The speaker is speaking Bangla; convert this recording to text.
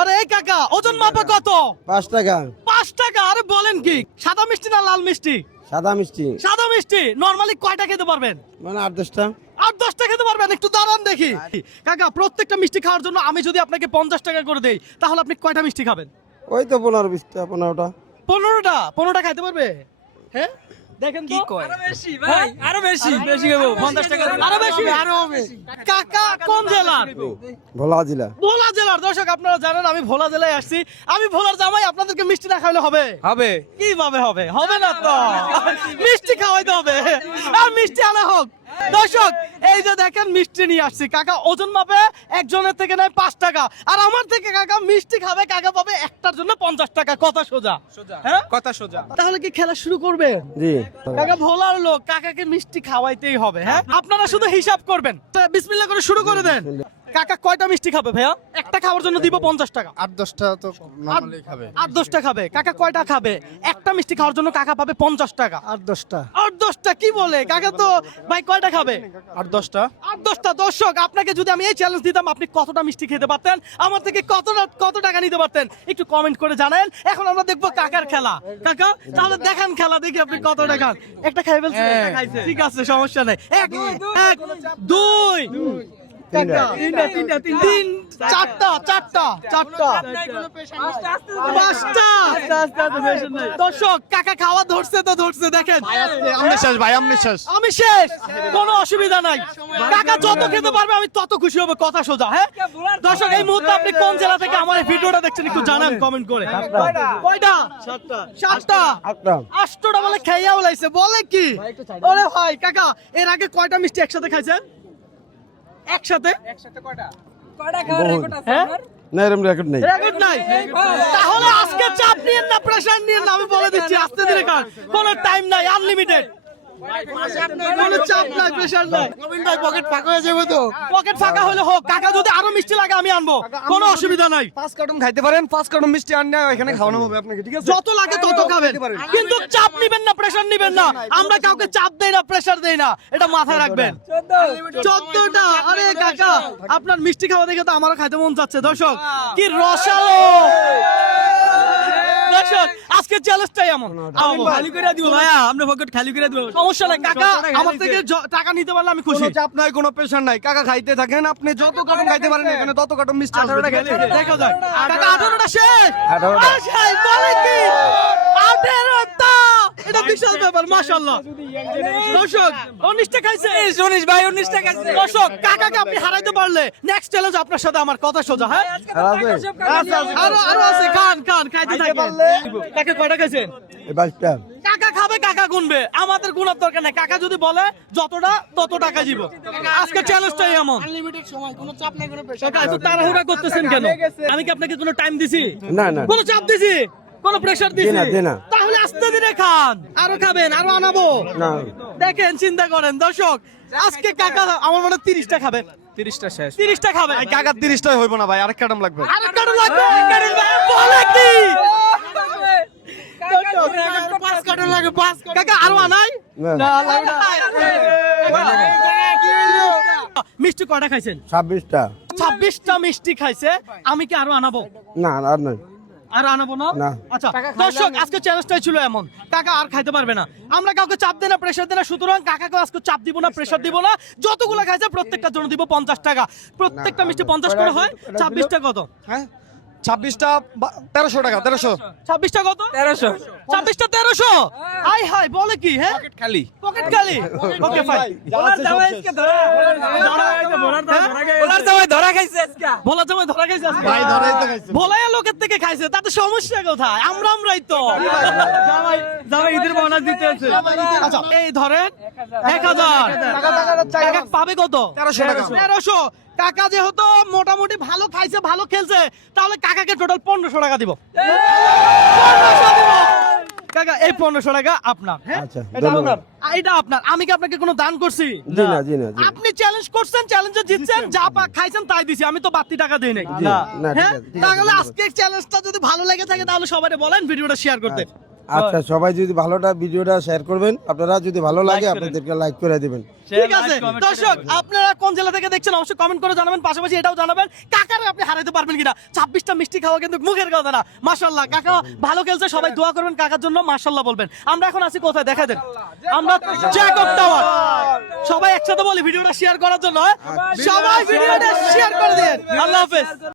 আরে এই কাকা ওজন মাপে কত? 5 টাকা। 5 টাকা? আরে বলেন কি, সাদা মিষ্টি না লাল মিষ্টি? সাদা মিষ্টি। সাদা মিষ্টি। নরমালি কয়টা খেতে পারবেন? মানে 8-10টা। 8-10টা খেতে পারবেন? একটু দাঁড়ান দেখি। কাকা প্রত্যেকটা মিষ্টি খাওয়ার জন্য আমি যদি আপনাকে 50 টাকা করে দেই, তাহলে আপনি কয়টা মিষ্টি খাবেন? ওই তো 15-20টা 15টা। 15টা খাইতে পারবে? হ্যাঁ দেখেন তো, আরো বেশি ভাই, আরো বেশি বেশি খাবো 50 টাকা। আরো বেশি, আরো হবে। কাকা কোন জেলার? ভোলা জেলা। ভোলা জেলার। দর্শক আপনারা জানেন আমি ভোলা জেলায় আসছি। আমি ভোলার জামাই, আপনাদেরকে মিষ্টি না খাওয়ালে হবে? হবে কিভাবে হবে? হবে না তো, মিষ্টি খাওয়াইতে হবে। আর মিষ্টি আনা হোক। দর্শক এই যে দেখেন মিষ্টি নিয়ে আসছি। কাকা ওজন মাপে একজনের থেকে নেয় 5 টাকা, আর আমার থেকে কাকা মিষ্টি খাবে, কাকা পাবে একটার জন্য 50 টাকা। কথা সোজা। হ্যাঁ কথা সোজা। তাহলে কি খেলা শুরু করবে? জি। কাকা ভোলার লোক, কাকাকে মিষ্টি খাওয়াইতেই হবে। হ্যাঁ আপনারা শুধু হিসাব করবেন। বিসমিল্লাহ করে শুরু করে দেন। কাকা কয়টা মিষ্টি খাবে ভাইয়া? একটা খাওয়ার জন্য দিব 50 টাকা। 8-10টা তো নরমালি খাবে। 8-10টা খাবে। কাকা কয়টা খাবে? একটা মিষ্টি খাওয়ার জন্য কাকা পাবে 50 টাকা। 8-10টা। 8-10টা কি বলে কাকা? তো ভাই কয়টা খাবে? 8-10টা। 8-10টা। দর্শক আপনাকে যদি আমি এই চ্যালেঞ্জ দিতাম, আপনি কতটা মিষ্টি খেতে পারতেন? আমার থেকে কত টাকা নিতে পারতেন? একটু কমেন্ট করে জানেন। এখন আমরা দেখবো কাকার খেলা। কাকা তাহলে দেখান খেলা, দেখি আপনি কত টাকা। একটা খাই ফেলছেন, একটা খাইছে। ঠিক আছে, সমস্যা নেই। 1 2 তিন চারটা 5টা। দর্শক কাকা খাওয়া ধরছে তো ধরছে, দেখেন আমি শেষ, কোনো অসুবিধা নাই। কাকা যত খেতে পারবে আমি তত খুশি হবো। কথা সোজা। হ্যাঁ দর্শক এই মুহূর্তে আপনি কোন জেলা থেকে আমার এই ভিডিওটা দেখছেন একটু জানান কমেন্ট করে। কয়টা? 7টা। 8টা বলে খাইয়া বলাইছে, বলে কি? ওরে ভাই কাকা এর আগে কয়টা মিষ্টি একসাথে খাইছেন? একসাথে কয়টা খাওয়ার রেকর্ড আছে আপনার? না এরকম রেকর্ড নেই। রেকর্ড নাই? তাহলে আজকে চাপ নিয়েন না, প্রেসার নিয়েন না, আমি বলে দিচ্ছি আস্তে ধীরে খান। কোনো টাইম নাই, আনলিমিটেড। কোনো চাপ নাই, প্রেসার নাই। পকেট ফাঁকা হয়ে যাবে তো। পকেট ফাঁকা হলে হোক, কাকা যদি আরো মিষ্টি লাগে আমি আনবো, কোনো অসুবিধা নাই। 5 কার্টন খাইতে পারেন, 5 কার্টন মিষ্টি আনলে এখানে খাওয়ানো হবে আপনাকে, ঠিক আছে? যত লাগে তত খাবেন, কিন্তু চাপ নিবেন না, প্রেসার নিবেন না। আমরা কাউকে চাপ দেই না, প্রেসার দেই না, এটা মাথায় রাখবেন। 14টা। আরে কাকা আপনার মিষ্টি খাওয়া দেখে তো আমারও খাইতে মন যাচ্ছে। দর্শক কি রসালো। দর্শক আজকে চ্যালেঞ্জটাই এমন। খালি করে দিব ভাইয়া, আপনি পকেট খালি করে দিব। সমস্যা নাই কাকা, আমার থেকে টাকা নিতে পারলে আমি খুশি। কোনো চাপ নাই, কোনো প্রেশার নাই। কাকা খাইতে থাকেন, আপনি যত কার্টন খাইতে পারেন এখানে তত কার্টন মিষ্টি আসবে। দেখা যাক। কাকা 18টা শেষ। 18টা। শেষ বলে কি? 18টা। এটা বিশাল ব্যাপার, মাশাআল্লাহ। দর্শক 19টা খাইছে। 19 ভাই 19 টাকা আছে। দর্শক কাকাকে আপনি হারাইতে পারলে নেক্সট চ্যালেঞ্জ আপনার সাথে আমার। কথা সোজা। হ্যাঁ আরো আছে, খান খাইতে থাকেন। কাকা কয়টা খাইছেন? 22টা। কাকা খাবে, কাকা গুনবে, আমাদের গুনার দরকার নাই। কাকা যদি বলে যতটা তত টাকা দিব। আজকে চ্যালেঞ্জটাই এমন। আনলিমিটেড সময়, কোনো চাপ নাই, কোনো প্রেশার কাকা এত তাড়াহুড়া করতেছেন কেন? আমি কি আপনাকে কোনো টাইম দিছি? না না। কোনো চাপ দিছি? কোনো প্রেসার দিছি? দে না। তাহলে আস্তে ধীরে খান। আরো খাবেন, আরো আনাবো। না। দেখেন চিন্তা করেন দর্শক, আজকে কাকা আমার মনে হয় 30টা খাবে। 30টা শেষ। 30টা খাবে। কাকা 30টাই হইব না ভাই, আরেক কার্টন লাগবে। আরেক কারণ লাগবে। কারণ ভাই বলে কি? পাঁচ কার্টন লাগে, 5 কাকা আরো আনাই? না। লাগবে না। মিষ্টি কয়টা খাইছেন? 26টা। 26টা মিষ্টি খাইছে। আমি কি আরো আনাবো? না আর নাই। আর আনাবো না? না। আচ্ছা দর্শক আজকে চ্যালেঞ্জটাই ছিল এমন। কাকা আর খাইতে পারবে না। আমরা কাউকে চাপ দেই না, প্রেসার দেই না, সুতরাং কাকাকে আজকে চাপ দিব না, প্রেসার দিব না। যতগুলো খাইছে প্রত্যেকটার জন্য দিব 50 টাকা। প্রত্যেকটা মিষ্টি 50 করে হয়। 26টা কত? হ্যাঁ 26টা 1300 টাকা, 1300। 26টা কত? 1300। 26টা 1300। হাই হাই বলে কি? হ্যাঁ পকেট খালি। পকেট খালি। Okay fine. বলার জামাই আজকে ধরা বলার জামাই ধরা খাইছে আজকে। ভোলা জামাই ধরা খাইছে আজকে। ভাই ধরাই তো খাইছে। ভোলায় লোকের থেকে খাইছে, তাতে সমস্যা কোথায়? আমরাই তো জামাই ঈদের বোনাস দিতে আছে। আচ্ছা এই ধরেন 1000 টাকা পাবে কত? 1300 টাকা। 1300। কাকা যেহেতু মোটামুটি ভালো খাইছে, ভালো খেলছে, তাহলে কাকাকে টোটাল 1500 টাকা দিব। 1500 দিব। কাকা এই 1500 টাকা আপনার। হ্যাঁ আচ্ছা, এটা আপনার। ধন্যবাদ। এটা আপনার। আমি কি আপনাকে কোনো দান করছি? জি না জি না। আপনি চ্যালেঞ্জ করছেন, চ্যালেঞ্জে জিতছেন, যা খাইছেন তাই দিছি। আমি তো বাড়তি টাকা দেই নাই। জি, না, ঠিক হ্যাঁ আছে, ঠিক আছে, তাহলে ধন্যবাদ। আজকের চ্যালেঞ্জটা যদি ভালো লেগে থাকে তাহলে সবাই বলেন ভিডিওটা শেয়ার করতে। আচ্ছা সবাই যদি ভালোটা ভিডিওটা শেয়ার করবেন, আপনারা যদি ভালো লাগে করেন। আপনাদেরকে লাইক করে দিবেন। ঠিক আছে দর্শক, আপনারা কোন জেলা থেকে দেখছেন অবশ্যই কমেন্ট করে জানাবেন, পাশাপাশি এটাও জানাবেন কাকারে আপনি হারাইতে পারবেন কিনা। 26টা মিষ্টি খাওয়া কিন্তু মুখের কথা না। মাশাআল্লাহ কাকা ভালো খেলছে, সবাই দোয়া করবেন কাকার জন্য, মাশাআল্লাহ বলবেন। আমরা এখন আছি কোথায় দেখা দেন, আমরা জ্যাকব টাওয়ার। সবাই একসাথে বলি ভিডিওটা শেয়ার করার জন্য, হ্যাঁ? সবাই ভিডিওটা শেয়ার করে দিন। আল্লাহ হাফেজ।